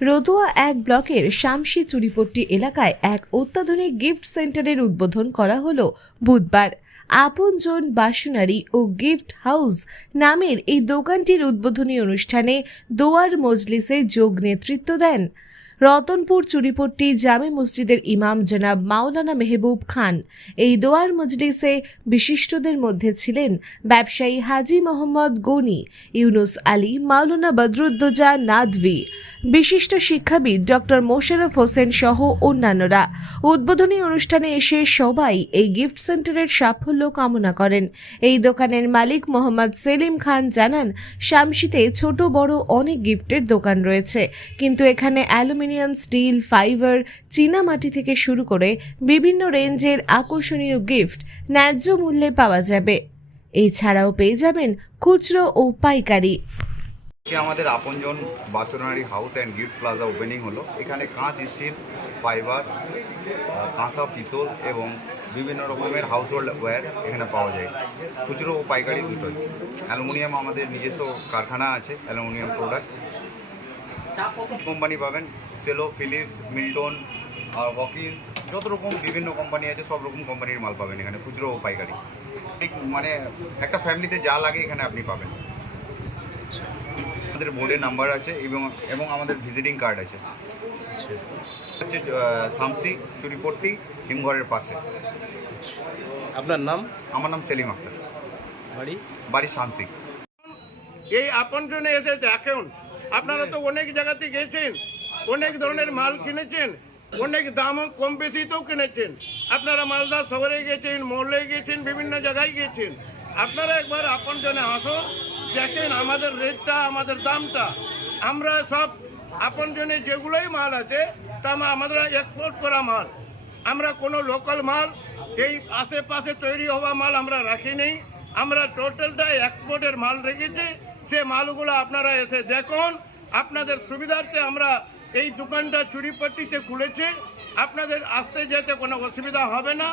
রতুয়া ১ ব্লকের শামসি চুরিপট্টি এলাকায় এক অত্যাধুনিক গিফট সেন্টারের উদ্বোধন করা হলো বুধবার। আপনজন বাসনারি ও গিফট হাউস নামের এই দোকানটির উদ্বোধনী অনুষ্ঠানে দোয়ার মজলিসে যোগ নেতৃত্ব দেন রতনপুর চুরিপট্টি জামে মসজিদের ইমাম জনাব মাওলানা মেহবুব খান। এই দোয়ার মজলিসে বিশিষ্টদের মধ্যে ছিলেন ব্যবসায়ী হাজি মোহাম্মদ গনি, ইউনুস আলী, মাওলানা বদরুদ্দোজা নাদভি, বিশিষ্ট শিক্ষাবিদ ডক্টর মোশাররফ হোসেন সহ অন্যান্যরা। উদ্বোধনী অনুষ্ঠানে এসে সবাই এই গিফট সেন্টারের সাফল্য কামনা করেন। এই দোকানের মালিক মোহাম্মদ সেলিম খান জানান, শামসিতে ছোট বড় অনেক গিফটের দোকান রয়েছে, কিন্তু এখানে অ্যালুমিনিয়াম, স্টিল, ফাইবার, চীনা মাটি থেকে শুরু করে বিভিন্ন রেঞ্জের আকর্ষণীয় গিফট ন্যায্য মূল্যে পাওয়া যাবে। এছাড়াও পেয়ে যাবেন খুচরো ও পাইকারি। আমাদের Aponjon Basonari house and gift plaza opening হলো। এখানে কাঁচ, স্টিল, ফাইবার, কাঁসা, পিতল এবং বিভিন্ন রকমের হাউস হোল্ড ওয়্যার এখানে পাওয়া যায়, খুচরো ও পাইকারি দুটোই। অ্যালুমিনিয়াম আমাদের নিজস্ব কারখানা আছে, অ্যালুমিনিয়াম প্রোডাক্ট কোম্পানি পাবেন, সেলো, ফিলিপস, মিল্টন, হকিন্স, যত রকম বিভিন্ন কোম্পানি আছে সব রকম কোম্পানির মাল পাবেন এখানে, খুচরো ও পাইকারি। ঠিক মানে একটা ফ্যামিলিতে যা লাগে এখানে আপনি পাবেন। আমাদের বোর্ডের নাম্বার আছে এবং আমাদের ভিজিটিং কার্ড আছে। হচ্ছে শামসি চুরিপট্টি হিমঘরের পাশে। আপনার নাম? আমার নাম সেলিম আক্তার, বাড়ি শামসি। এই আপনজনে এসে দেখুন, আপনারা তো অনেক জায়গাতে গেছেন, অনেক ধরনের মাল কিনেছেন, অনেক দামও কম বেশিতেও কিনেছেন। আপনারা মালদা শহরে গেছেন, মহলে গেছেন, বিভিন্ন জায়গায় গেছেন। আপনারা একবার আপনজনে আসুন, দেখেন আমাদের রেটটা, আমাদের দামটা। আমরা সব আপনজনে যেগুলোই মাল আছে তা আমাদের এক্সপোর্ট করা মাল। আমরা কোনো লোকাল মাল, এই আশেপাশে তৈরি হওয়া মাল আমরা রাখিনি। আমরা টোটালটা এক্সপোর্টের মাল রেখেছি। সে মালগুলো আপনারা এসে দেখুন। আপনাদের সুবিধার্থে আমরা এই দোকানটা চুরিপট্টিতে খুলেছি। আপনাদের আসতে যেতে কোনো অসুবিধা হবে না।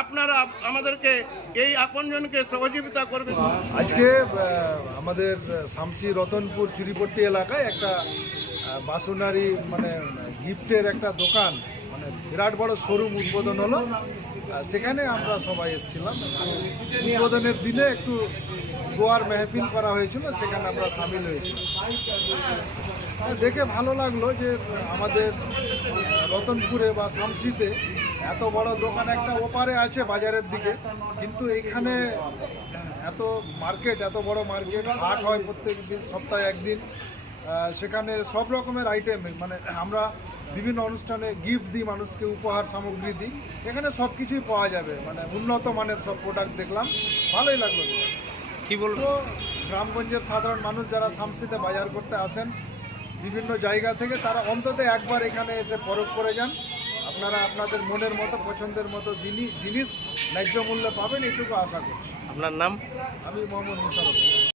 আপনারা আমাদেরকে এই আপনজনকে সহযোগিতা করবেন। আজকে আমাদের শামসি রতনপুর চুরিপট্টি এলাকায় একটা বাসনারি মানে গিফটের একটা দোকান, মানে বিরাট বড় শোরুম উদ্বোধন হলো। সেখানে আমরা সবাই এসেছিলাম। উদ্বোধনের দিনে একটু দোয়ার মেহফিল করা হয়েছিল, সেখানে আমরা সামিল হয়েছি। দেখে ভালো লাগলো যে আমাদের রতনপুরে বা শামসিতে এত বড় দোকান একটা ওপারে আছে বাজারের দিকে, কিন্তু এইখানে এত মার্কেট, এত বড় মার্কেট, হাট হয় প্রত্যেক দিন, সপ্তাহে একদিন। সেখানে সব রকমের আইটেম, মানে আমরা বিভিন্ন অনুষ্ঠানে গিফট দিই, মানুষকে উপহার সামগ্রী দিই। এখানে সব কিছুই পাওয়া যাবে, মানে উন্নত মানের সব প্রোডাক্ট দেখলাম, ভালোই লাগলো। কি বলবো, গ্রামগঞ্জের সাধারণ মানুষ যারা শামসিতে বাজার করতে আসেন বিভিন্ন জায়গা থেকে, তারা অন্তত একবার এখানে এসে পরখ করে যান। আপনারা আপনাদের মনের মতো, পছন্দের মতো জিনিস ন্যায্য মূল্যে পাবেন, এটুকু আশা করি। আপনার নাম? আমি মোহাম্মদ মোশাররফ।